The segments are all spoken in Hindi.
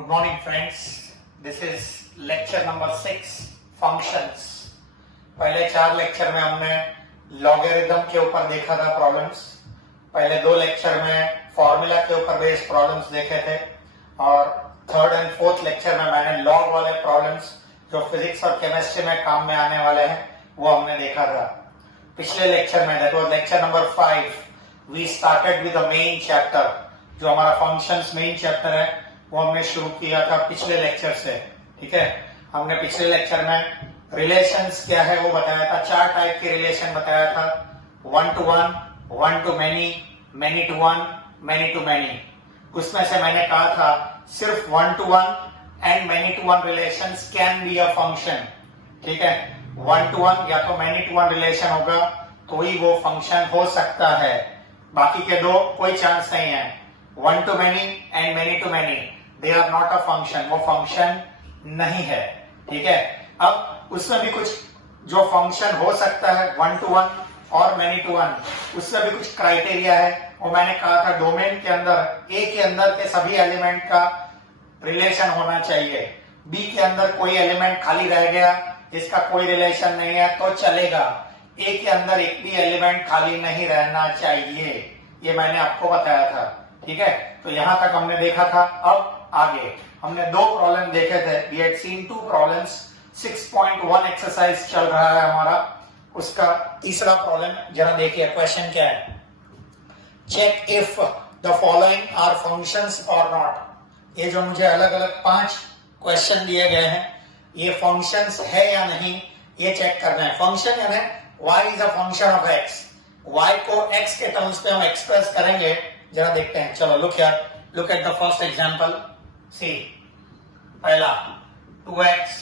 Good morning friends. This is lecture number 6 functions. पहले 4 लेक्चर में हमने लॉगरिथम के ऊपर देखा था प्रॉब्लम्स. पहले 2 लेक्चर में फॉर्मूला के ऊपर बेस्ड प्रॉब्लम्स देखे थे और थर्ड एंड फोर्थ लेक्चर में मैंने लॉग वाले प्रॉब्लम्स जो फिजिक्स और केमिस्ट्री में काम में आने वाले हैं वो हमने देखा था. पिछले लेक्चर में that was lecture number 5 we started with the main chapter. जो हमारा फंक्शंस मेन चैप्टर है वो हमने शुरू किया था पिछले लेक्चर से. ठीक है, हमने पिछले लेक्चर में रिलेशंस क्या है वो बताया था. 4 टाइप के रिलेशन बताया था. 1 to 1, 1 to many, many to 1, many to many. उसमें से मैंने कहा था सिर्फ 1 to 1 and many to 1 relations can be a function. ठीक है, 1 to 1 या तो many to 1 रिलेशन होगा तो ही वो फंक्शन हो सकता है. बाकी के दो कोई चांस नहीं है. 1 to many and many to many they are not a function. वो फंक्शन नहीं है. ठीक है, अब उसमें भी कुछ जो फंक्शन हो सकता है 1 to 1 और many to 1 उसमें भी कुछ क्राइटेरिया है. वो मैंने कहा था डोमेन के अंदर ए के अंदर के सभी एलिमेंट का रिलेशन होना चाहिए. बी के अंदर कोई एलिमेंट खाली रह गया जिसका कोई रिलेशन नहीं है तो चलेगा. ए के अंदर एक भी एलिमेंट खाली नहीं रहना चाहिए. ये मैंने आपको बताया था. ठीक है, तो यहां तक हमने देखा था. अब आगे हमने 2 प्रॉब्लम देखे थे. We had seen 2 problems. 6.1 exercise चल रहा है हमारा. उसका तीसरा प्रॉब्लम जरा देखिए. क्वेश्चन क्या है? Check if the following are functions और नॉट. ये जो मुझे अलग अलग 5 क्वेश्चन दिए गए हैं ये फंक्शंस है या नहीं ये चेक करना है. फंक्शन यानी y is a function of x. y को x के टर्म्स पे हम एक्सप्रेस करेंगे. जरा देखते हैं. चलो look here. Look at the first example. See पहला 2x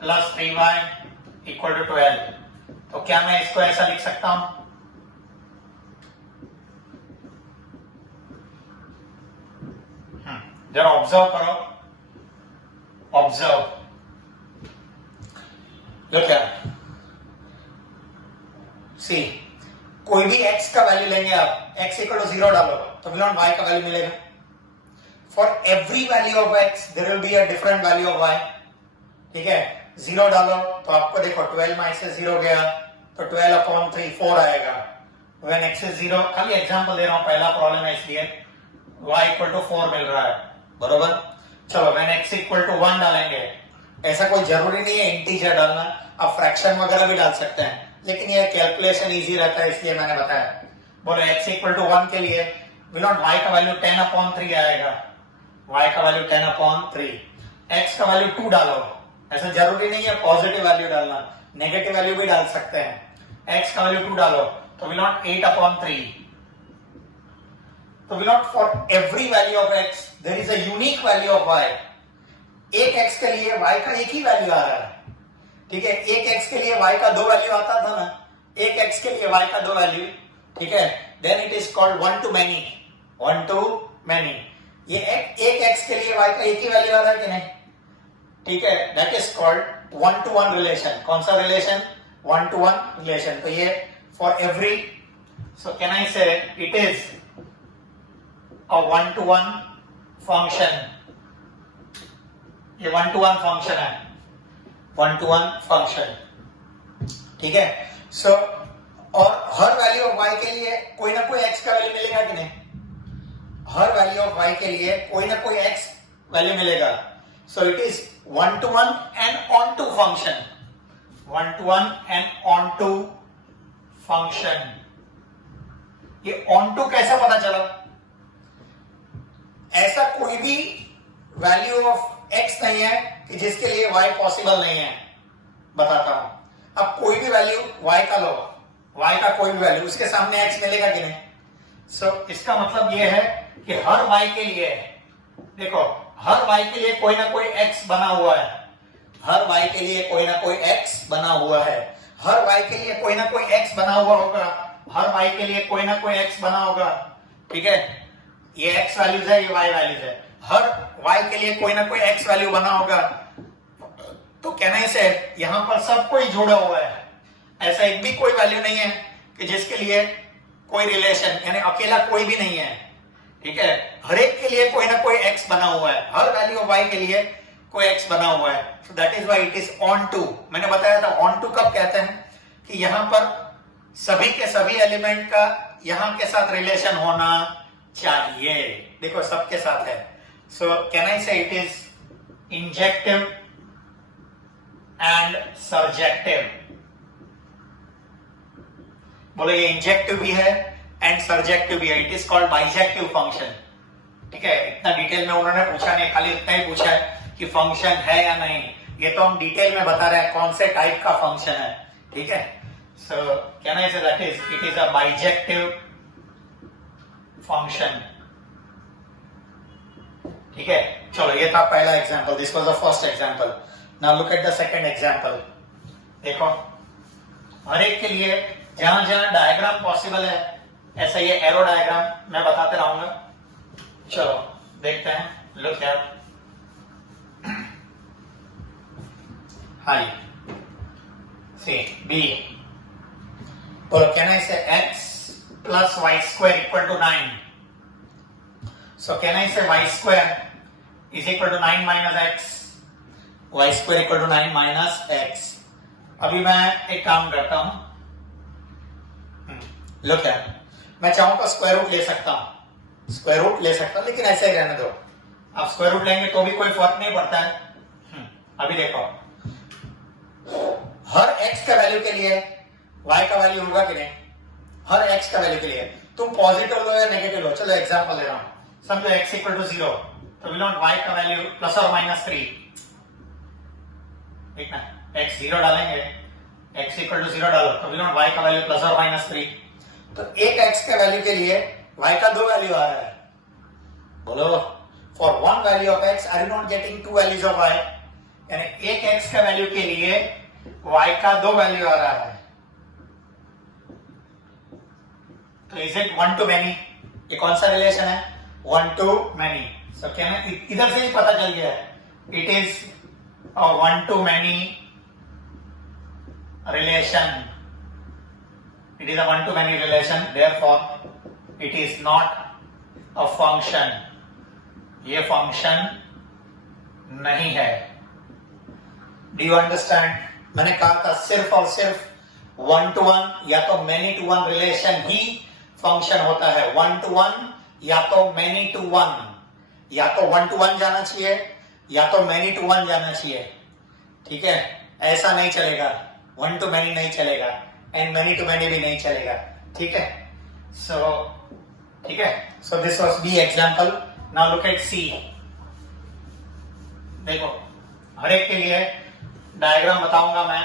plus 3y equal to 12. तो क्या मैं इसको ऐसा लिख सकता हूं? जरा ऑब्जर्व करो. ऑब्जर्व. Look here. सी कोई भी x का वैल्यू लेंगे आप. x इक्वल टू 0 डालो तो बियॉन्ड y का वैल्यू मिलेगा. For every value of x there will be a different value of y. ठीक है, 0 डालो तो आपको देखो 12 में से 0 गया तो 12/3 4 आएगा. व्हेन x इज 0, खाली एग्जांपल दे रहा हूं, पहला प्रॉब्लम है इसलिए y इक्वल टू 4 मिल रहा है. बरोबर. चलो व्हेन x इक्वल टू 1 डालेंगे. ऐसा कोई जरूरी नहीं है इंटीजर डालना, आप फ्रैक्शन वगैरह भी डाल सकते हैं, लेकिन ये कैलकुलेशन इजी रहता है इसलिए मैंने बताया. बोलो x इक्वल टू 1 के लिए बियॉन्ड y का वैल्यू 10/3 आएगा. y का वैल्यू 10/3. x का वैल्यू 2 डालो. ऐसा जरूरी नहीं है पॉजिटिव वैल्यू डालना, नेगेटिव वैल्यू भी डाल सकते हैं. x का वैल्यू 2 डालो तो बियॉन्ड 8/3. तो beyond for every value of x there is a unique value of y. एक x के लिए y का एक ही वैल्यू आ रहा है. ठीक है, एक x के लिए y का 2 वैल्यू आता था ना. एक x के लिए y का 2 वैल्यू. ठीक है, then it is called 1 to many. 1 to many. ये एक x के लिए y का एक ही वैल्यू आ रहा है कि नहीं? ठीक है, that is called 1 to 1 relation. कौन सा रिलेशन? 1 to 1 रिलेशन. तो ये for every, so can I say it is a 1 to 1 function. ये 1 to 1 फंक्शन है. 1 to 1 फंक्शन. ठीक है, सो और हर वैल्यू ऑफ y के लिए कोई ना कोई x का वैल्यू मिलेगा कि नहीं? हर वैल्यू ऑफ y के लिए कोई ना कोई x वैल्यू मिलेगा. सो it is 1 to 1 and on to function. 1 to 1 and on to function. ये on to कैसे पता चला? ऐसा कोई भी वैल्यू ऑफ x नहीं है कि जिसके लिए y पॉसिबल नहीं है. बताता हूं. अब कोई भी वैल्यू y का लो, y का कोई भी वैल्यू, उसके सामने x मिलेगा कि नहीं? सो इसका मतलब ये है कि हर y के लिए, देखो हर y के लिए कोई ना कोई x बना हुआ है. हर y के लिए कोई ना कोई x बना हुआ है. हर y के लिए कोई ना कोई x बना हुआ होगा. हर y के लिए कोई ना कोई x बना होगा. ठीक है, ये x वैल्यूज है, ये y वैल्यूज है. हर y के लिए कोई ना कोई x वैल्यू बना होगा. तो कहने से यहां पर सब कोई जुड़ा हुआ है. ऐसा एक भी कोई वैल्यू नहीं है कि जिसके लिए कोई रिलेशन यानी अकेला कोई भी नहीं है. ठीक है, हर एक के लिए कोई ना कोई x बना हुआ है, हर वैल्यू ऑफ y के लिए कोई x बना हुआ है, so that is why it is onto. मैंने बताया था ऑन टू कब कहते हैं कि यहां पर सभी के सभी एलिमेंट का यहां के साथ रिलेशन होना चाहिए। देखो सबके साथ है, सो can I say it is injective and surjective. बोलो ये इंजेक्टिव भी है एंड सर्जेक्टिव भी है, it is called bijective function. ठीक है, इतना डिटेल में उन्होंने पूछा नहीं, खाली इतना ही पूछा है कि फंक्शन है या नहीं। ये तो हम डिटेल में बता रहे हैं कौन से टाइप का फंक्शन है। ठीक है, सो can I say that is it is a bijective function. ठीक है, चलो ये था पहला example, this was the first example. Now look at the second example. देखो हर एक के लिए जहां जहां डायग्राम पॉसिबल है, ऐसा ये एरो डायग्राम मैं बताते रहूंगा। चलो देखते हैं, look here. Hi C B, बोलो can I say x plus y square equal to 9? So can I say y square is equal to 9 minus x? Y square equal to 9 minus x. अभी मैं एक काम करता हूं, लुक है, मैं चाहूं तो स्क्वायर रूट ले सकता हूं, स्क्वायर रूट ले सकता हूं, लेकिन ऐसे ही रहने दो। आप स्क्वायर रूट लेंगे तो भी कोई फर्क नहीं पड़ता है। अभी देखो हर x का वैल्यू के लिए y का वैल्यू होगा कि नहीं, हर x का वैल्यू के लिए तुम पॉजिटिव लो या नेगेटिव लो। चलो एग्जांपल ले रहा हूं, समझो x इक्वल टू 0, तो वी वांट y का वैल्यू प्लस और माइनस 3। ठीक ना, x 0 डालेंगे, x इक्वल टू 0 डालो तो वी वांट y का वैल्यू प्लस और माइनस 3। तो एक x के वैल्यू के लिए y का दो वैल्यू आ रहा है। बोलो for one value of x are you not getting two values of y, यानी एक x के वैल्यू के लिए y का दो वैल्यू आ रहा है। तो is it one two many? ये कौन सा रिलेशन है? One two many. सो क्या इधर से ही पता चल गया है, it is a one two many relation. It is a one-to-many relation, therefore it is not a function. ये function नहीं है। Do you understand? मैंने कहा था सिर्फ और सिर्फ वन टू वन या तो मैनी टू वन रिलेशन ही फंक्शन होता है। वन टू वन या तो मैनी टू वन, या तो वन टू वन जाना चाहिए या तो मैनी टू वन जाना चाहिए। ठीक है, ऐसा नहीं चलेगा, वन टू मैनी नहीं चलेगा एंड मैनी टू मैनी भी नहीं चलेगा। ठीक है, ठीक है, so this was B example. Now look at C. देखो हर एक के लिए डायग्राम बताऊंगा मैं,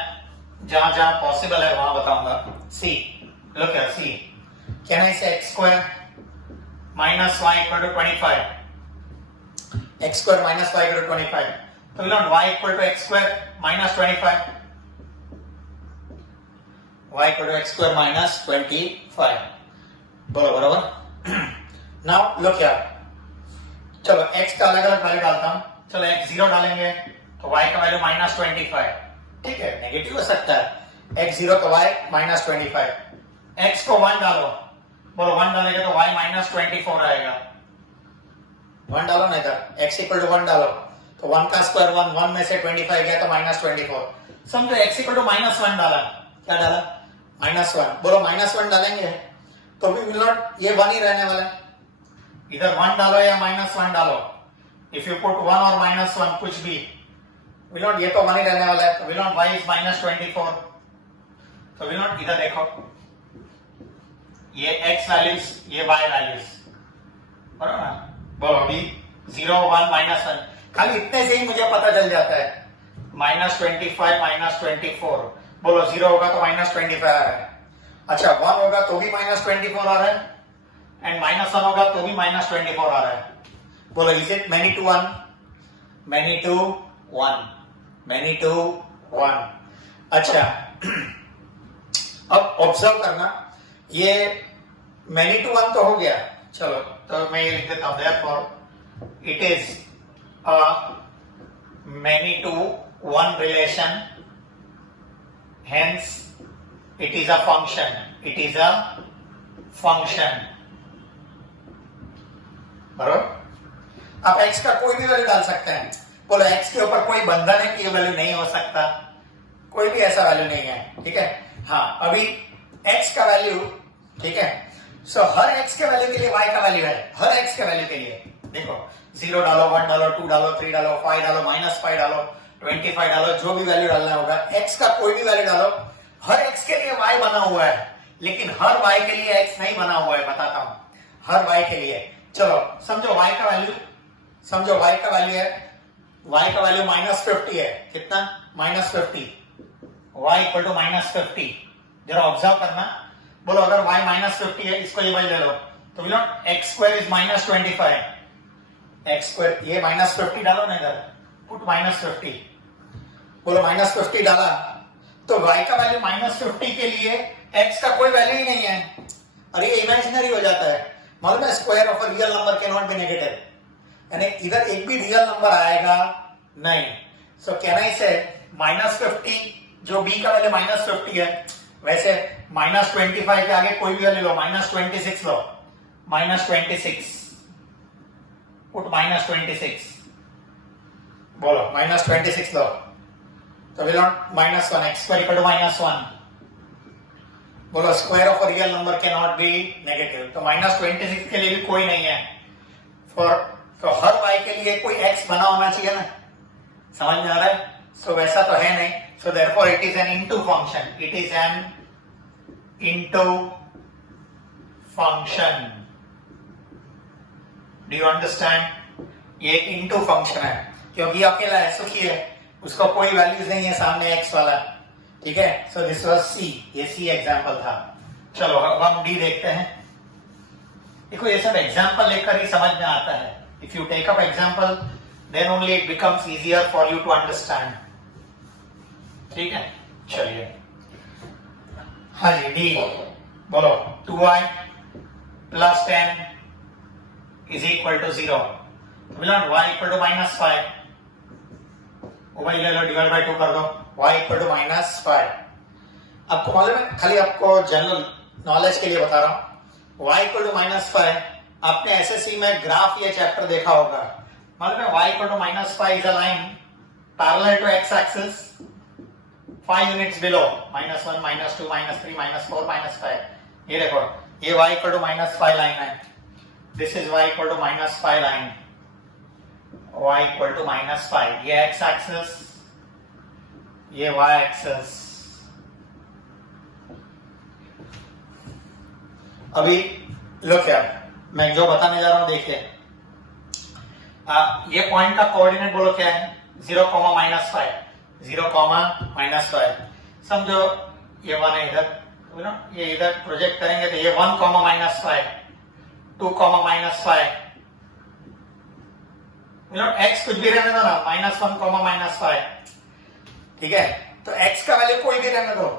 जहां जहां पॉसिबल है वहां बताऊंगा। See, look at C, can I say x square minus y equal to 25? x square minus y equal to 25, तो we want y equal to x square minus 25, y equal to x square minus 25। बोलो बराबर। नाउ लुक हियर, चलो x का अलग अलग वैल्यू डालता हूं। चलो x 0 डालेंगे तो y का वैल्यू माइनस 25। ठीक है, नेगेटिव हो सकता है, x 0 तो y माइनस 25। x को 1 डालो, बोलो 1 डालेंगे तो y माइनस 24 आएगा। 1 डालो ना इधर, x इक्वल टू 1 डालो तो 1 का स्क्वायर 1, 1 में से 25 गया तो माइनस 24। समझो x इक्वल टू माइनस 1 डाला, क्या डाला? माइनस 1। बोलो माइनस 1 डालेंगे तो भी विल नॉट, ये 1 ही रहने वाला है। इधर 1 डालो या माइनस 1 डालो, इफ यू पुट 1 और माइनस 1 कुछ भी, विल नॉट, ये तो 1 ही रहने वाला है, तो will not y is minus 24। तो विल नॉट, इधर देखो ये x वैल्यूज, ये y वैल्यूज, बराबर ना? बोलो अभी 0 1 माइनस 1, खाली इतने से ही मुझे पता चल जाता है माइनस 25 माइनस 24। बोलो 0 होगा तो माइनस 25 आ रहा है, अच्छा 1 होगा तो भी माइनस 24 आ रहा है, एंड माइनस 1 होगा तो भी माइनस 24 आ रहा है। बोलो is it many to one? Many to one, many to one. अच्छा अब ऑब्जर्व करना, ये मैनी टू वन तो हो गया। चलो तो मैं ये लिख देता हूं, therefore it is a many to one relation, hence it is a function, it is a function। बराबर। आप x का कोई भी वैल्यू डाल सकते हैं। बोलो x के ऊपर कोई बंधन है कि ये वैल्यू नहीं हो सकता, कोई भी ऐसा वैल्यू नहीं है, ठीक है। हाँ, अभी x का वैल्यू, ठीक है। सो हर x के वैल्यू के लिए y का वैल्यू है, हर x के वैल्यू के लिए देखो 0 डालो, 1 डालो, 2 डालो, 3 डालो, 5 डालो, -5 डालो, 25 डालो, जो भी वैल्यू डालना होगा, x का कोई भी वैल्यू डालो, हर x के लिए y बना हुआ है, लेकिन हर y के लिए x नहीं बना हुआ है, बताता हूं। हर y के लिए चलो समझो y का वैल्यू, समझो y का वैल्यू है, y का वैल्यू -50 है। कितना? -50। y equal to -50। जरा ऑब्जर्व करना। बोलो अगर y -50 है, इसको ये वैल्यू ले लो, तो बोलो x² इज -25। x², ये -50 डालो ना इधर, पुट -50। बोलो -50 डाला, तो y का वैल्यू -50 के लिए x का कोई वैल्यू ही नहीं है। और ये इमेजिनरी हो जाता है, मालूम है। Square of a real number can not be negative, यानी इधर एक भी रियल नंबर आएगा नहीं। सो कैन आई से -50, जो b का वैल्यू -50 है, वैसे -25 के आगे कोई भी वैल्यू लो, -26 लो, -26, पुट -26। बोलो -26 लो, तो will not -1, x² equal to -1। बोलो square of a real number can not be negative, तो -26 के लिए भी कोई नहीं है। फॉर तो हर y के लिए कोई x बना होना चाहिए ना, समझ में आ रहा है। सो वैसा तो है नहीं, so therefore it is N into function, it is N into function. Do you understand? ये एक इनटू फंक्शन है, क्योंकि अकेला है, सुखी है, उसका कोई वैल्यूज नहीं है सामने x वाला, ठीक है। सो दिस वाज c, ये c एग्जांपल था। चलो अब हम d देखते हैं। देखो ये सब एग्जांपल लेकर ही समझ में आता है। If you take up example, then only it becomes easier for you to understand, ठीक है। चलिए, हाँ जी, d बोलो 2y plus 10 is equal to 0। y equal to -5, वही ले लो, डिवाइड बाय 2 कर दो, y इक्वल टू -5। आपको मालूम है, खाली आपको जनरल नॉलेज के लिए बता रहा हूं, y इक्वल टू -5। आपने एसएससी में ग्राफ ये चैप्टर देखा होगा, मालूम है y equal to -5 is a line parallel to x axis 5 units below, -1, -2, -3, -4, -5। ये देखो, ये y इक्वल टू -5 लाइन है, this is y equal to -5 line, y equal to -5। ये x एक्सिस, ये y एक्सिस। अभी लो क्या मैं जो बताने जा रहा हूं देखिए, ये पॉइंट का कोऑर्डिनेट बोलो क्या है, 0, -5, 0, -5। समझो ये 1 है इधर, ये इधर प्रोजेक्ट करेंगे तो ये 1, -5, 2, -5। x कुछ भी रहने दो ना, -1, -5, ठीक है। तो x का वैल्यू कोई भी रहने दो,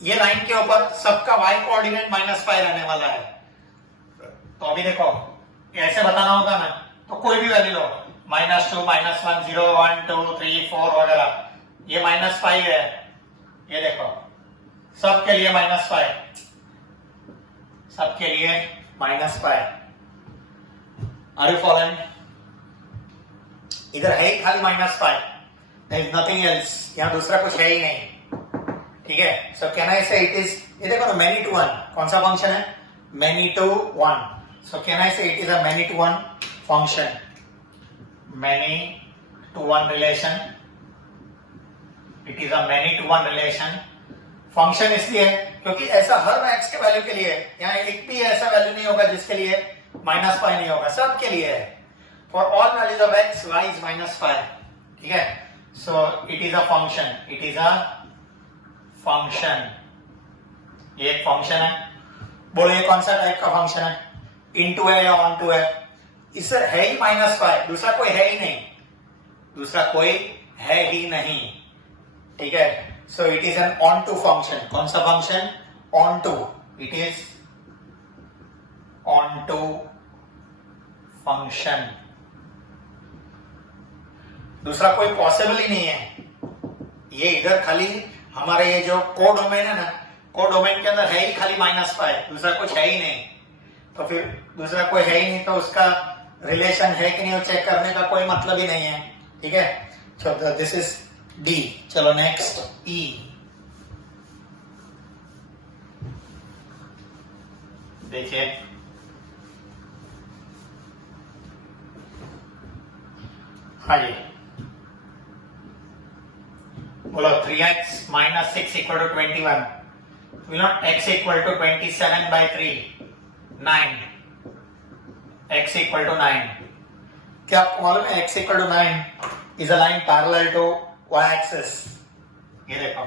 ये लाइन के ऊपर सबका y कोऑर्डिनेट -5 रहने वाला है। तो अभी देखो, ऐसे बताना होगा ना, तो कोई भी वैल्यू लो, -2, -1, 0, 1, 2, 3, 4 वगैरह, ये -5 है, ये देखो सबके लिए -5, सबके लिए -5। Are you following? इधर है ही खाली -5, देयर इज नथिंग एल्स, यहां दूसरा कुछ है ही नहीं, ठीक है। सो can I say it is, ये देखो ना, many to 1, कौन सा फंक्शन है, many to 1। So can I say it is a many to 1 function, many to 1 relation, it is a many to 1 relation. Function इसलिए क्योंकि ऐसा हर x के वैल्यू के लिए, यहाँ एक भी ऐसा वैल्यू नहीं होगा जिसके लिए -5 नहीं होगा, सबके लिए है। For all values of x, y is -5, ठीक है। So it is a function, it is a function, ये एक फंक्शन है। बोलो ये कौन सा टाइप का फंक्शन है, इनटू है या ऑन टू है? इससे है ही -5, दूसरा कोई है ही नहीं, दूसरा कोई है ही नहीं, ठीक है। So it is an onto function. कौन सा function? Onto, it is onto function, दूसरा कोई पॉसिबल ही नहीं है। ये इधर खाली हमारे ये जो कोडोमेन है ना, कोडोमेन के अंदर है ही खाली -5, दूसरा कुछ है ही नहीं। तो फिर दूसरा कोई है ही नहीं तो उसका रिलेशन है कि नहीं वो चेक करने का कोई मतलब ही नहीं है, ठीक है। चलो दिस इज डी। चलो नेक्स्ट ई। देखिए हाँ जी, बोलो 3x minus 6 equal to 21. Will not x equal to 27 by 3? 9. X equal to 9. क्या आपको मालूम है x equal to 9 is a line parallel to y axis? ये देखो,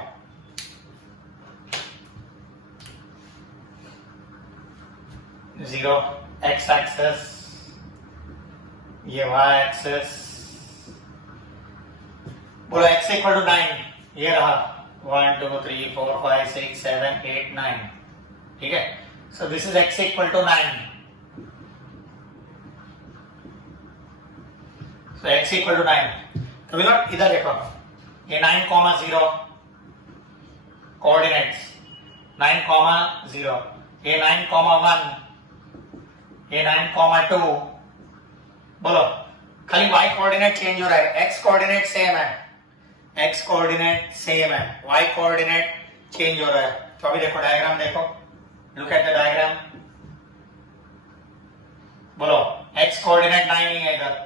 जीरो x axis, ये y axis। बोलो x इक्वल टू 9, ये रहा 1 2 3 4 5 6 7 8 9, ठीक है। So this is x equal to 9। So x equal to 9। तो बिल्कुल इधर देखो, ये 9,0 कोऑर्डिनेट्स 9,0, ये 9,1, ये 9,2। बोलो खाली y कोऑर्डिनेट चेंज हो रहा है, x कोऑर्डिनेट सेम है, x कोऑर्डिनेट सेम है, y कोऑर्डिनेट चेंज हो रहा है। तो अभी देखो डायग्राम देखो, लुक एट द डायग्राम। बोलो x कोऑर्डिनेट 9 ही है, इधर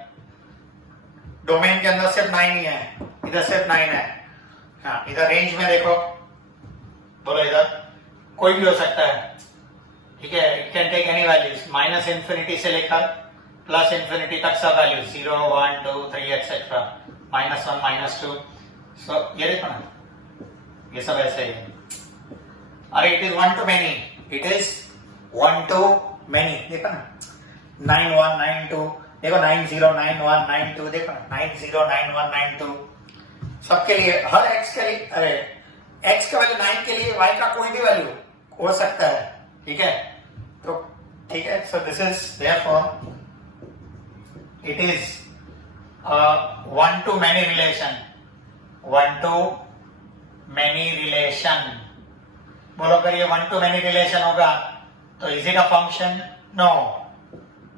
डोमेन के अंदर सिर्फ 9 ही है, इधर सिर्फ 9 है। हाँ इधर रेंज में देखो, बोलो इधर कोई भी हो सकता है, ठीक है। It can take any values, minus infinity से लेकर प्लस इंफिनिटी तक सब वैल्यूज 0 1 2 3 एक्सेट्रा, -1 -2। सो ये देखो ना, ये सब ऐसे ही है। अरे it is 1 to many, it is 1 to many। देखो ना 9 1 9 2, देखो 9 0 9 1 9 2, देखो ना 9 0 9 1 9 2। सबके लिए, हर x के लिए, अरे x का वैल्यू 9 के लिए y का कोई भी वैल्यू हो सकता है, ठीक है। तो ठीक है, so this is therefore it is 1 to many relation, 1 to many relation। बोलो अगर ये 1 to many relation होगा तो is it a function? No,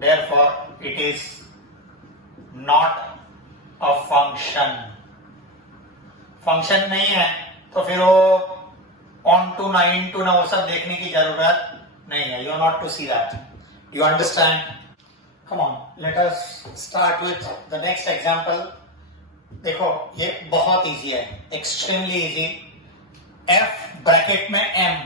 therefore it is not a function. Function नहीं है तो फिर वो ऑन टू ना इन टू ना वो सब देखने की जरूरत नहीं है। You are not to see that, you understand? Come on, let us start with the next example. देखो ये बहुत इजी है, एक्सट्रीमली इजी। f ब्रैकेट में m,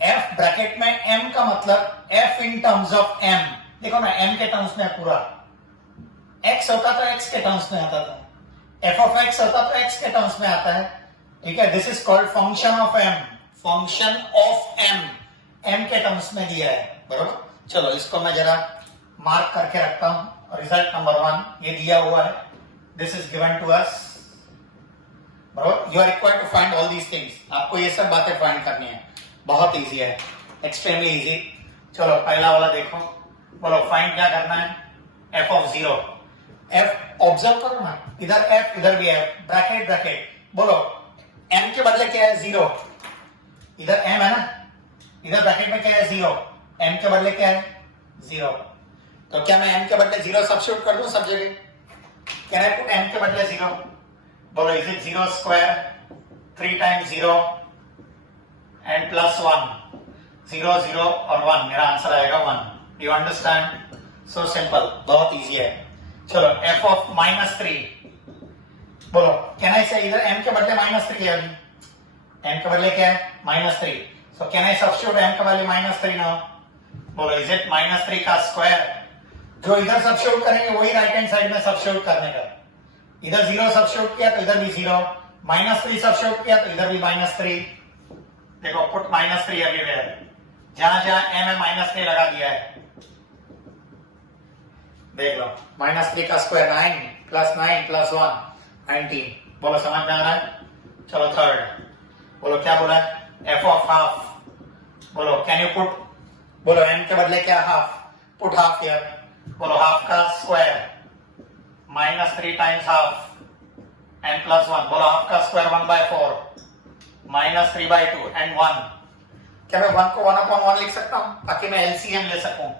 f ब्रैकेट में m का मतलब f in terms of m। देखो ना m के टर्म्स में पूरा, x होता तो x के टर्म्स में आता था, f ऑफ x होता तो x के टर्म्स में आता है, ठीक है। This is called function of m, function of m, m के टर्म्स में दिया है, बरोबर। चलो इसको मैं जरा मार्क करके रखता हूं। रिजल्ट नंबर 1 ये दिया हुआ है, this is given to us, बरोबर। You are required to find all these things, आपको ये सब बातें फाइंड करनी है, बहुत इजी है, एक्सट्रीमली इजी। चलो पहला वाला देखो, बोलो फाइंड क्या करना है? f of 0। f ऑब्जर्व करो ना, इधर f इधर भी f, ब्रैकेट ब्रैकेट। बोलो m के बदले क्या है? 0। इधर m है ना, इधर ब्रैकेट में क्या है? 0। m के बदले क्या है? 0। तो क्या मैं m के बदले 0 सब्स्टिट्यूट कर दूं सब जगह? कैन आई पुट m के बदले 0? बोलो is it 0 square 3 times 0 and plus 1, 0 0 और 1, मेरा आंसर आएगा 1। You understand? सो सिंपल, बहुत इजी है। चलो f ऑफ -3, बोलो कैन आई से, इधर m के बदले -3 है, अभी m के बदले क्या है? -3। सो कैन आई सब्स्टिट्यूट m का वैल्यू -3 नाउ? बोलो इज इट -3 का स्क्वायर? जो इधर सब्स्टिट्यूट करेंगे वही राइट हैंड साइड में सब्स्टिट्यूट करने का। इधर 0 सब्स्टिट्यूट किया तो इधर भी 0, -3 सब्स्टिट्यूट किया तो इधर भी -3। देखो पुट -3 एवरीवेयर, जहां जहां m है -3 लगा दिया है। देख लो -3 का स्क्वायर 9 + 9 + 1 19। बोलो समझ में आ रहा है? चलो थर्ड, बोलो क्या बोला है? f of half. बोलो कैन यू पुट, बोलो m के बदले क्या? Half, put half here. बोलो हाफ का स्क्वायर -3 टाइम्स हाफ एंड +1। बोलो हाफ का स्क्वायर 1/4 -3/2 एंड 1। क्या मैं 1 को 1/1 लिख सकता हूं ताकि मैं एलसीएम ले सकूं?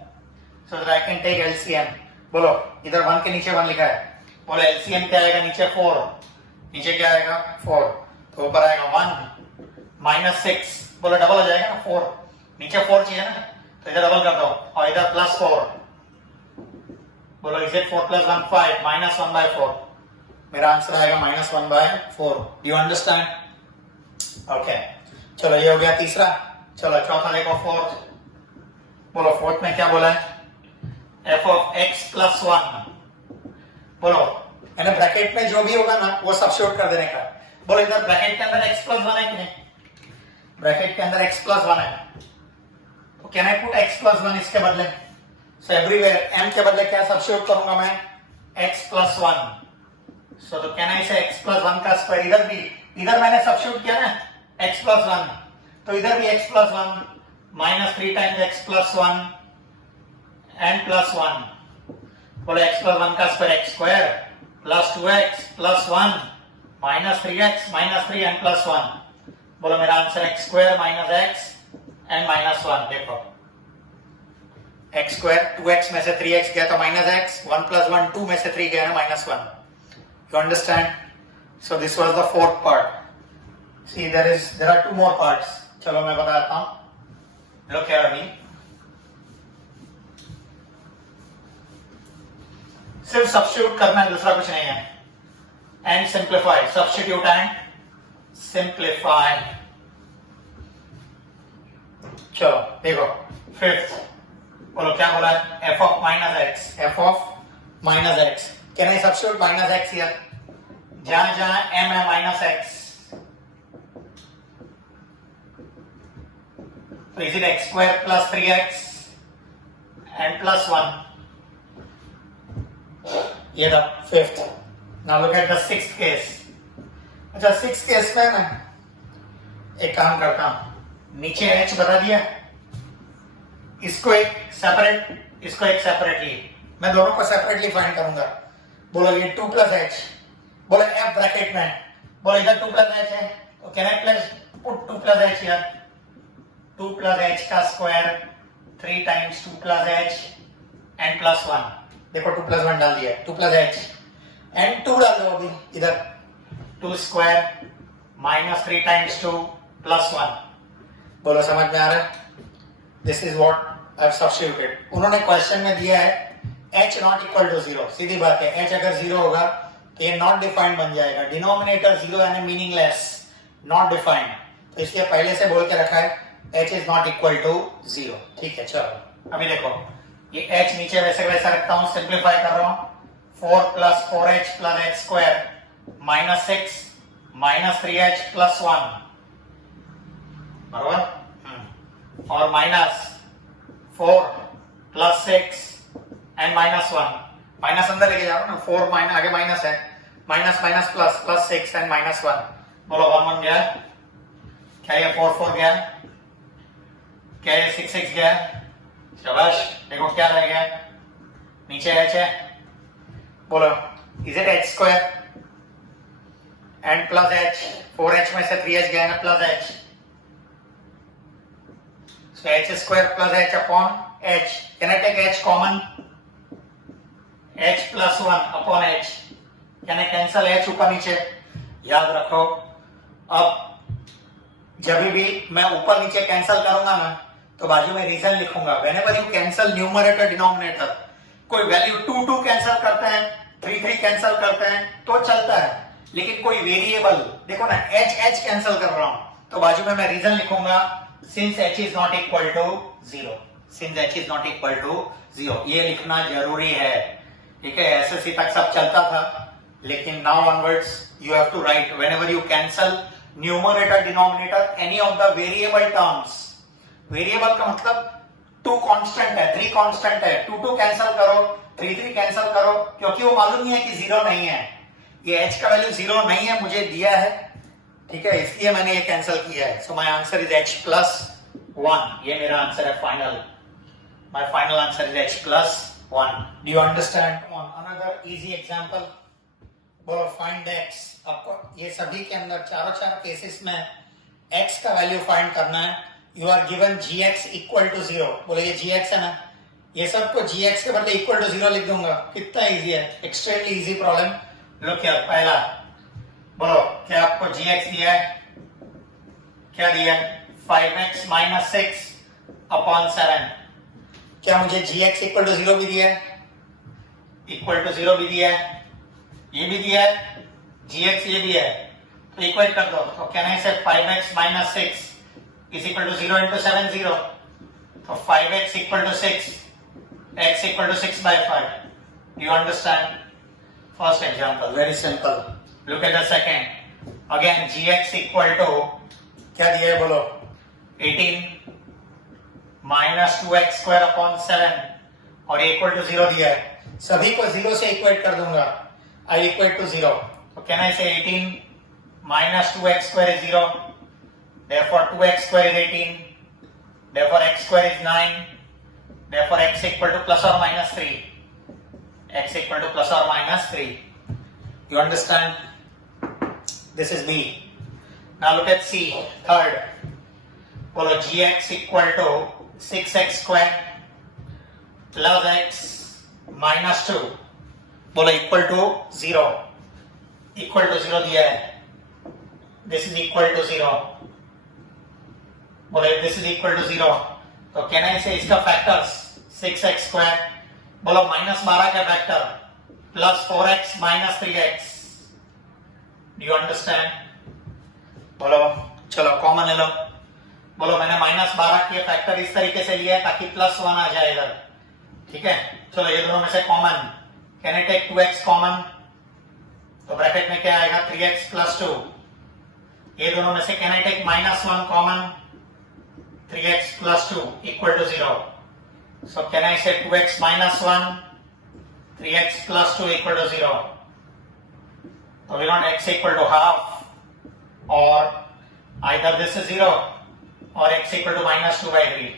सो आई कैन टेक एलसीएम। बोलो इधर 1 के नीचे 1 लिखा है, बोलो एलसीएम क्या आएगा, नीचे 4, नीचे क्या आएगा 4, तो ऊपर आएगा 1 माइनस 6, बोलो डबल हो जाएगा ना 4, नीचे 4 चाहिए ना, तो इधर डबल कर दो और इधर प्लस 4, बोलो इज इट 4 प्लस 1 5 माइनस 1/4, मेरा आंसर आएगा -1/4। You understand? ओके, चलो ये हो गया तीसरा। चलो चौथा देखो, फोर्थ। बोलो फोर्थ में क्या बोला है, f ऑफ x प्लस 1। बोलो मैंने ब्रैकेट में जो भी होगा ना वो सब्स्टिट्यूट कर देने का। बोलो इधर ब्रैकेट के अंदर x प्लस 1 है कि नहीं, ब्रैकेट के अंदर x प्लस 1 है, तो can I put x plus 1 इसके बदले, सो एवरीवेयर m के बदले क्या सब्स्टिट्यूट करूंगा मैं, x प्लस 1। सो तो can I say x plus 1 का स्क्वायर, इधर भी इधर मैंने सब्स्टिट्यूट किया ना x प्लस 1, तो इधर भी x plus 1 minus 3 times x plus 1 and plus 1। बोलो x प्लस 1 का square x square plus 2x plus 1 minus 3x minus 3 and plus 1। बोलो मेरा answer x square minus x and minus 1। देखो x स्क्वायर 2x में से 3x गया तो माइनस x, 1 प्लस 1 2 में से 3 गया ना minus 1। You understand? So this was the fourth part. See there are 2 more parts. चलो मैं बताता हूं। Look here अभी, सिर्फ सब्स्टिट्यूट करना है, दूसरा कुछ नहीं है। And simplify, substitute and simplify. चलो देखो फिफ्थ, बोलो क्या बोला है, f of minus x, f of minus x. Can I substitute minus x here, जहां जहां m है माइनस एक्स, तो is it x square plus 3x and plus 1। ये था fifth. Now look at the sixth case. अच्छा सिक्स्थ केस में ना एक काम करता हूं, नीचे h बता दिया, इसको एक सेपरेटली, मैं दोनों को सेपरेटली फाइंड करूंगा। बोलो ये 2 प्लस एच, बोलो f ब्रैकेट में, बोलो इधर 2 प्लस एच है, तो can I plus put 2 plus H here, 2 plus H का square 3 times 2 plus H and plus 1। देखो 2 प्लस 1 डाल दिया, 2 प्लस एच एंड 2 डाल दो अभी इधर, 2 स्क्वायर माइनस 3 टाइम्स 2 प्लस 1। बोलो समझ में आ रहा है? This is what I have substituted. उन्होंने क्वेश्चन में दिया है h नॉट इक्वल टू 0, सीधी बात है, h अगर 0 होगा तो ये नॉट डिफाइंड बन जाएगा, डिनोमिनेटर 0 यानी मीनिंगलेस, नॉट डिफाइंड, तो इसलिए पहले से बोल के रखा है h is not equal to 0। ठीक है, चलो अभी देखो ये h नीचे वैसे वैसा रखता हूं, सिंप्लीफाई कर रहा हूं, 4 plus 4h plus h square minus 6 minus 3h plus 1, बराबर, और minus 4 plus 6 and minus 1, minus अंदर लेके जा रहा हूं ना, 4 माइनस आगे माइनस है, minus minus plus plus 6 and minus 1। बोलो 1 1 गया, क्या ये 4 4 गया, क्या ये 6 6 गया, शाबाश। देखो क्या रह गया, नीचे h है, बोलो is it h square and plus h, 4h में से 3h गया ना plus h, so h square plus h upon h, can I take h common, h plus 1 upon h, can I cancel h ऊपर नीचे, याद रखो अब जब भी मैं ऊपर नीचे कैंसिल करूंगा ना तो बाजू में रीजन लिखूंगा, whenever you cancel numerator denominator, कोई वैल्यू 2 2 कैंसिल करते हैं, 3 3 कैंसिल करते हैं तो चलता है, लेकिन कोई वेरिएबल देखो ना h h कैंसिल कर रहा हूं तो बाजू में मैं रीजन लिखूंगा, since h is not equal to 0, since h is not equal to 0, ये लिखना जरूरी है। ठीक है, एसएससी तक सब चलता था, लेकिन now onwards you have to write whenever you cancel numerator denominator any of the variable terms, variable का मतलब 2 कांस्टेंट है, 3 कांस्टेंट है, 2 2 कैंसिल करो, 3 3 कैंसिल करो, क्योंकि वो मालूम नहीं है कि 0 नहीं है, ये h का वैल्यू 0 नहीं है, मुझे दिया है, ठीक है, इसलिए मैंने ये कैंसिल किया है। So my answer is h plus 1, ये मेरा आंसर है final, my final answer is h plus 1। Do you understand? On another easy example, बोलो फाइंड x। आपको ये सभी के अंदर चारों केसेस में x का वैल्यू फाइंड करना है। You are given gx equal to 0, बोलो ये gx है ना, ये सब को gx के बदले इक्वल टू 0 लिख दूंगा। कितना इजी है, एक्सट्रीमली इजी प्रॉब्लम। लो क्या पहला, बोलो क्या आपको gx दिया है, क्या दिया है 5x माइनस 6 अपॉन 7। क्या मुझे gx इक्वल टू 0 भी दिया है, इक्वल टू 0 भी दिया है, ये भी दिया है, gx ये भी है, तो इक्वेट कर दो। तो can I say 5x minus 6 is equal to 0 into 7 0, तो 5x equal to 6, x equal to 6 by 5। You understand? First example very simple. Look at the second, again gx equal to क्या दिया है बोलो 18 माइनस 2x स्क्वायर अपॉन 7 और इक्वल टू 0 दिया है। सभी को 0 से इक्वेट कर दूंगा, आई इक्वेट टू 0। तो कैन आई से 18 minus 2x square is 0, therefore 2x square is 18, therefore x square is 9, therefore x equal to plus or minus 3, x equal to plus or minus 3. You understand? This is B. Now look at C, third. Follow gx equal to 6x square plus x minus 2. बोलो equal to 0. Equal to 0 दिया है। This is equal to 0. बोले this is equal to 0, तो कैन आई से इसका फैक्टर्स 6x स्क्वायर, बोलो माइनस 12 का factor plus 4x minus 3x। Do you understand? बोलो चलो कॉमन ले लो। बोलो मैंने माइनस 12 के फैक्टर इस तरीके से लिया है ताकि प्लस 1 आ जाए इधर, ठीक है। चलो ये दोनों में से common, can I take 2x common, तो ब्रैकेट में क्या आएगा 3x प्लस 2। ये दोनों में से can I take minus 1 common, 3x plus 2 equal to 0। So can I say 2x minus 1, 3x plus 2 equal to 0। तो we want x equal to half और आइदर दिस इज 0 और x equal to minus 2 by 3।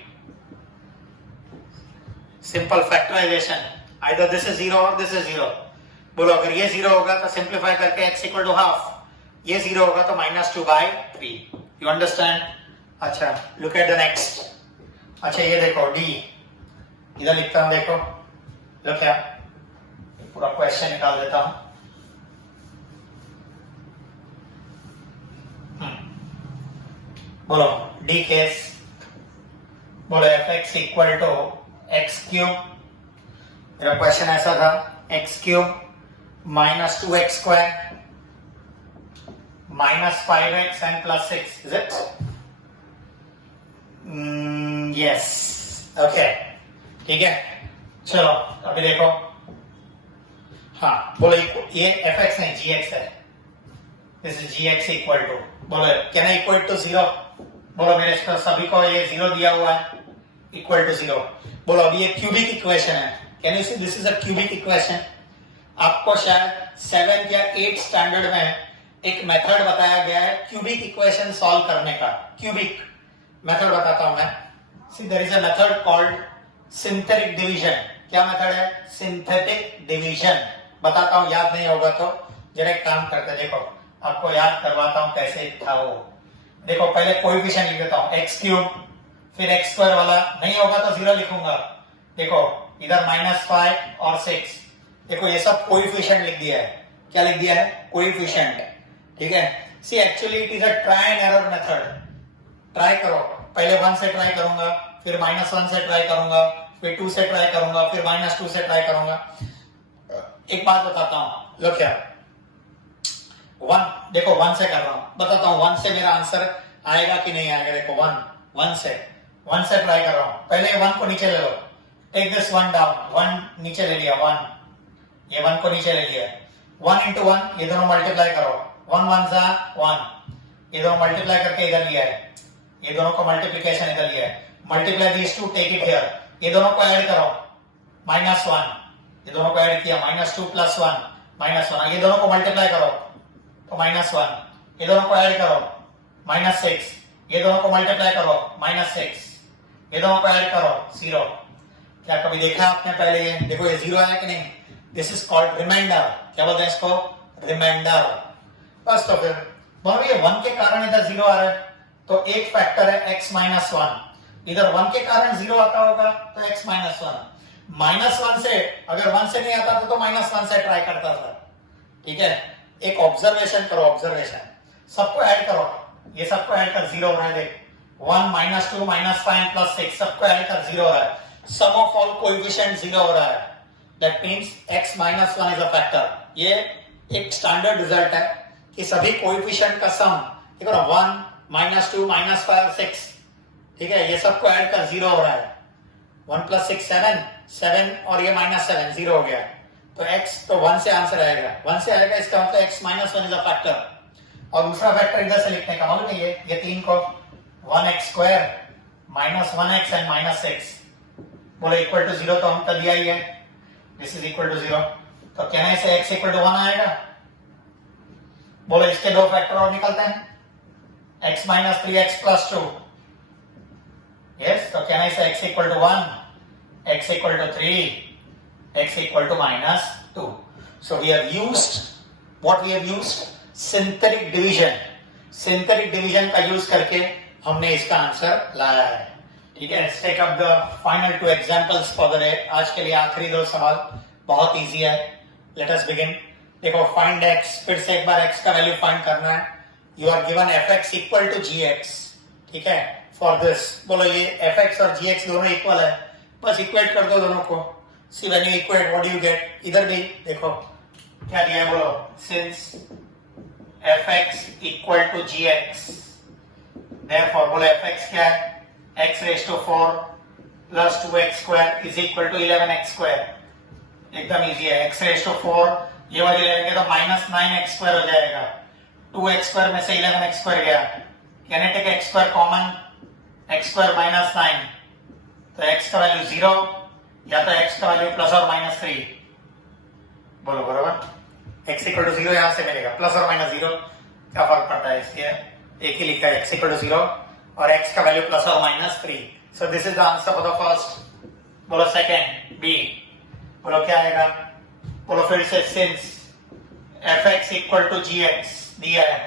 Simple factorisation, either this is 0 और दिस इज 0। बोलो अगर ये 0 होगा तो सिंप्लीफाई करके x इक्वल टू हाफ, ये 0 होगा तो माइनस 2 by 3। You understand? अच्छा लुक एट द नेक्स्ट। अच्छा ये देखो D, इधर लिखता हूं, देखो लो क्या पूरा क्वेश्चन निकाल देता हूं। बोलो D केस, बोलो fx equal to x cube, मेरा क्वेश्चन ऐसा था x cube minus 2x square minus 5x and plus 6, is it? Yes. Okay. ठीक है, चलो अभी देखो। हाँ बोलो ये fx नहीं gx है, this is gx equal to, बोलो can I equal to 0? बोलो मेरे सभी को ये 0 दिया हुआ है, equal to 0। बोलो अभी ये क्यूबिक इक्वेशन है, can you see this is a cubic equation? आपको शायद 7th या 8th स्टैंडर्ड में एक मेथड बताया गया है क्यूबिक इक्वेशन सॉल्व करने का। क्यूबिक मेथड बताता हूं मैं। See there is a method called synthetic division. क्या मेथड है? Synthetic division. बताता हूं, याद नहीं होगा तो जरा एक काम करते, देखो आपको याद करवाता हूं कैसे था वो। देखो पहले कोएफिशिएंट लिख देता हूं, एक्स क्यूब, फिर एक्स स्क्वायर वाला नहीं होगा तो 0 लिखूंगा। देखो इधर -5 और 6, देखो ये सब कोएफिशिएंट लिख दिया है। क्या लिख दिया है? कोएफिशिएंट, ठीक है। See actually it is a try and error method. Try करो, पहले 1 से ट्राई करूंगा, फिर -1 से ट्राई करूंगा, फिर 2 से ट्राई करूंगा, फिर -2 से ट्राई करूंगा। एक बात बताता हूं, लो क्या 1, देखो 1 से कर रहा हूं, बताता हूं 1 से मेरा आंसर आएगा कि नहीं आएगा। देखो 1 से ट्राई कर रहा हूं। पहले 1 को नीचे ले लो, टेक दिस 1 डाउन, 1 नीचे ले लिया, 1, ये 1 को नीचे ले लिया। 1 into 1, ये दोनों मल्टीप्लाई करो, 1 1 जा 1, ये दोनों मल्टीप्लाई करके इधर लिया है, ये दोनों को मल्टीप्लिकेशन इधर लिया है। Multiply these two, take it here, ये दोनों को ऐड करो, -1, ये दोनों को ऐड किया, -2 + 1 -1, ये दोनों को मल्टीप्लाई करो तो -1, ये दोनों को ऐड करो -6, ये दोनों को मल्टीप्लाई करो -6, ये दोनों को ऐड करो 0। क्या कभी देखा आपने पहले? ये देखो ये 0 है कि नहीं? This is called remainder. क्या बोलते हैं इसको? रिमाइंडर। बस तो फिर बोलो ये 1 के कारण इधर 0 आ रहा है तो एक फैक्टर है x -1, इधर 1 के कारण 0 आता होगा तो x -1। -1 से, अगर 1 से नहीं आता तो -1 से ट्राई करता था। ठीक है, एक ऑब्जर्वेशन करो, ऑब्जर्वेशन, सबको ऐड करो, ये सबको ऐड कर, 0 हो रहा है देख, 1 -2 -5 +6 सबको ऐड कर, 0 हो रहा है, सम ऑफ ऑल कोएफिशिएंट 0 हो रहा है, that means x -1 is a factor. ये एक स्टैंडर्ड रिजल्ट है कि सभी कोएफिशिएंट का सम, देखो ना, 1 -2 -5 6, ठीक है, ये सबको ऐड कर, 0 हो रहा है, 1 + 6 7 7 और ये -7 0 हो गया, तो x तो 1 से आंसर आएगा, 1 से आएगा, इसका मतलब x -1 इज अ फैक्टर। और दूसरा फैक्टर इधर से लिखने का, मालूम है ये 3 को 1x² -1x एंड -6 बोलो इक्वल टू 0, तो हमका दिया ही है, दिस इज इक्वल टू 0, तो कहने से x इक्वल टू 1 आएगा। बोलो इसके दो फैक्टर और निकलते हैं, x - 3x + 2, यस, तो कहने से x equal to 1, x equal to 3, x equal to -2. So we have used, what we have used? Synthetic division. Synthetic division का यूज करके हमने इसका आंसर लाया है। ठीक है, let's take up the final 2 examples for the day. आज के लिए आखिरी 2 सवाल बहुत इजी है। Let us begin. देखो, find x, फिर से एक बार x का वैल्यू फाइंड करना है। You are given fx equal to gx. ठीक है, for this, बोलो ये fx और gx दोनों इक्वल है, बस इक्वेट कर दो दोनों को। See when you equate, what do you get? इधर भी देखो क्या दिया है, बोलो, since fx equal to gx, therefore बोलो fx क्या है, x raised to 4 plus 2x² is equal to 11x²। एकदम इजी है, x raised to 4 ये वाली लेंगे तो -9x² हो जाएगा, 2x² में से 11x² गया, can I take x² common, x² -9, तो x का वैल्यू 0 या तो x का वैल्यू +or -3, बोलो बराबर, x इक्वल टू 0 यहां से मिलेगा, +or -0 क्या फर्क पड़ता है, इसलिए एक ही लिखा है, x इक्वल टू 0 और x का value +or -3। So this is the answer for the first. बोलो सेकंड, बी, बोलो क्या आएगा, बोलो फिर से, since fx equal to gx दिया है,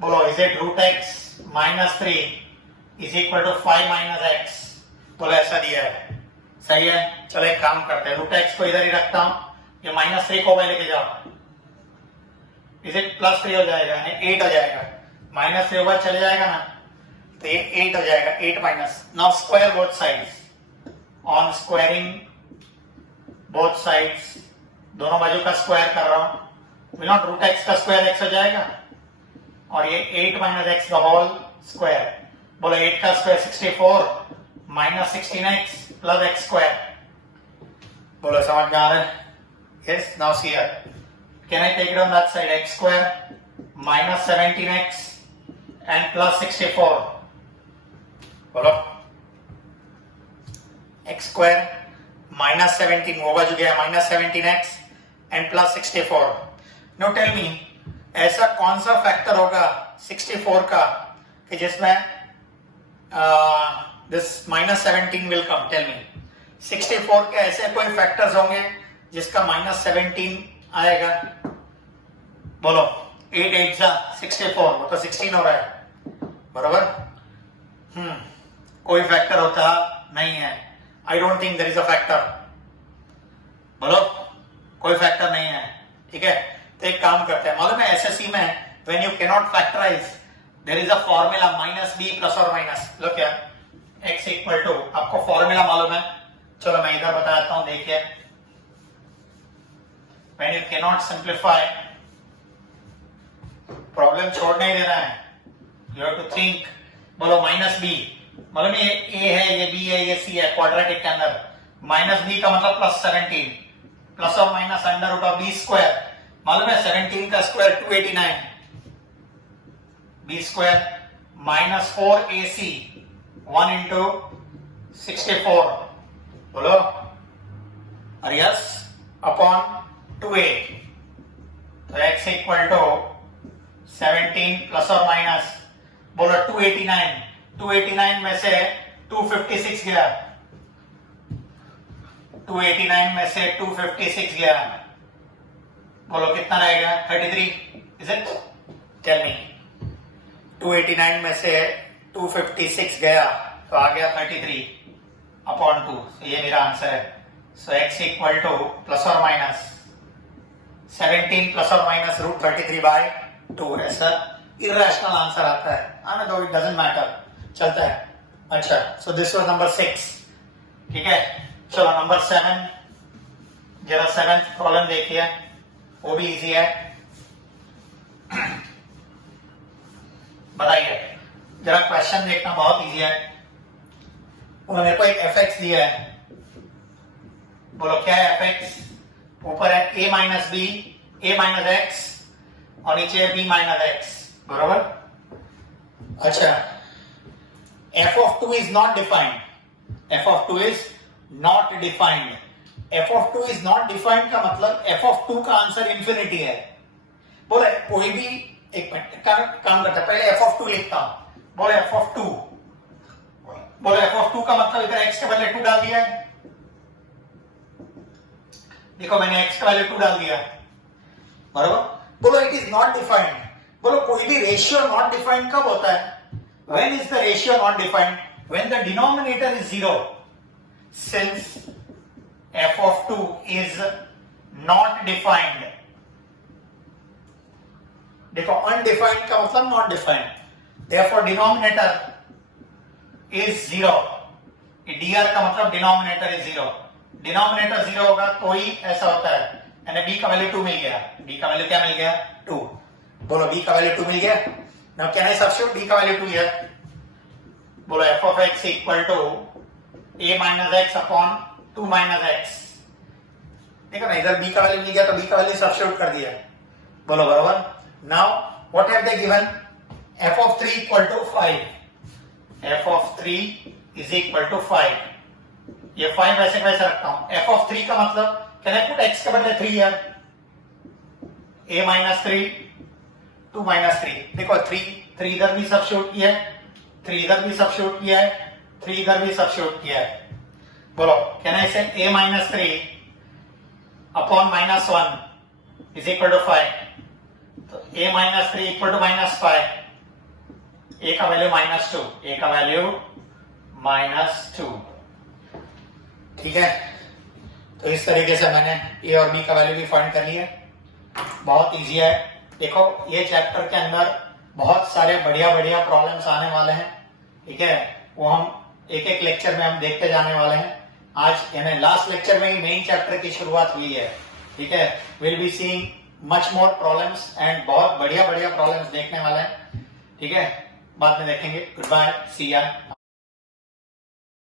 बोलो is it √x -3 is equal to 5 - x, बोलो ऐसा दिया है, सही है। चलो एक काम करते हैं, √x को इधर ही रखता हूं, ये -3 को मैं लेके जाओ, इज इट +3 हो जाएगा, यानी 8 हो जाएगा, -3 ऊपर चले जाएगा ना, तो ये 8 हो जाएगा, 8 minus. Now square both sides, on squaring both sides, दोनों बाजू का स्क्वायर कर रहा हूं, विल नॉट √x का स्क्वायर x हो जाएगा, और ये 8 - x का होल स्क्वायर, बोलो 8 का स्क्वायर 64 -16x plus x², बोलो समझ में आ रहा है, yes, now see here, can I take it on that side, x² -17x and +64, बोलो x² -17 वो बाजू गया, -17x and +64। now tell me, ऐसा कौन सा फैक्टर होगा 64 का कि जिसमें this -17 will come, tell me, 64 के ऐसे कोई फैक्टर्स होंगे जिसका -17 आएगा, बोलो 8 8 जा 64, वो तो 16 हो रहा है, बराबर, कोई फैक्टर होता नहीं है, I don't think there is a factor, बोलो कोई फैक्टर नहीं है, ठीक है। तो एक काम करते हैं, मालूम है एसएससी में when you can not factorise there is a formula -b +or-, लो क्या, x इक्वल टू, आपको फॉर्मूला मालूम है, चलो मैं इधर बताता हूं, देखिए, when you can not simplify, problem छोड़ नहीं देना है, यू हैव टू थिंक, बोलो -b, मालूम है ये a है, ये b है, ये c है, क्वाड्रेटिक के अंदर, -b का मतलब +17 ±√b², मालूम है 17 का स्क्वायर 289, b² -4ac 1 into 64, बोलो, और यस अपॉन 2a, तो x इक्वल टू 17 ±, बोलो 289 में से 256 गया, 289 में से 256 गया, बोलो कितना रहेगा, 33, इज इट, टेल मी, 289 में से 256 गया तो आ गया 33 अपॉन 2, ये मेरा आंसर है। सो x इक्वल टू प्लस और माइनस 17 प्लस और माइनस रूट 33/2 ऐसा इरेशनल आंसर आता है। आने दो, इट डजंट मैटर, चलता है। अच्छा, सो दिस वाज नंबर 6। ठीक है, चलो नंबर 7, जरा 7th प्रॉब्लम देखिए, वो भी इजी है। बताइए, जरा क्वेश्चन देखना, बहुत इजी है। उन्होंने मेरे को एक fx दिया है, बोलो क्या है fx? ऊपर है a minus B, a minus x और नीचे है b माइनस एक्स, बरोबर। अच्छा, f of 2 is not defined, f of 2 is not defined, f of 2 is not defined का मतलब f of 2 का आंसर इंफिनिटी है। बोले कोई भी, एक मिनट काम करता है, पहले f of 2 लिखता हूं। बोले f of 2, बोले f of 2 का मतलब इधर x के बदले 2 डाल दिया है। देखो मैंने x का वैल्यू 2 डाल दिया, बरोबर। बोलो इट इज नॉट डिफाइंड। बोलो कोई भी रेशियो नॉट डिफाइंड कब होता है? When is the ratio not defined? When the denominator is 0. Since f of 2 is not defined. देखो undefined का मतलब not defined. Therefore denominator is 0. dr का मतलब denominator is 0. Denominator 0 होगा तो ही ऐसा होता है। यानी b का वैल्यू 2 मिल गया। b का वैल्यू क्या मिल गया? 2। बोलो b का वैल्यू 2 मिल गया। Now can I substitute b का वैल्यू 2 here? बोलो f of x equal to a minus x upon 2 minus x. देखो ना, इधर b का वैल्यू मिल गया तो b का वैल्यू सब्स्टिट्यूट कर दिया। बोलो बराबर। Now what have they given? f of 3 equal to 5। f of 3 is equal to 5। ये 5 वैसे वैसे रखता हूं। f of 3 का मतलब कैन आई पुट x के बदले 3 यार? a minus 3, 2 minus 3। देखो 3 इधर भी सब्स्टिट्यूट किया है, 3 इधर भी सब्स्टिट्यूट किया है, 3 इधर भी सब्स्टिट्यूट किया है। बोलो can I say a minus 3 upon minus 1 is equal to 5। तो a minus 3 equal to minus 5। a का वैल्यू माइनस 2, a का वैल्यू माइनस 2। ठीक है, तो इस तरीके से मैंने a और b का वैल्यू भी फाइंड कर लिया। बहुत इजी है। देखो ये चैप्टर के अंदर बहुत सारे बढ़िया बढ़िया प्रॉब्लम्स आने वाले हैं। ठीक है, वो हम एक एक लेक्चर में हम देखते जाने वाले हैं। आज यानी लास्ट लेक्चर में ही मेन चैप्टर की शुरुआत हुई है। ठीक है, will be seeing much more problems and बहुत बढ़िया बढ़िया प्रॉब्लम्स देखने वाले हैं। ठीक है, बाद में देखेंगे। गुड बाय, सी या।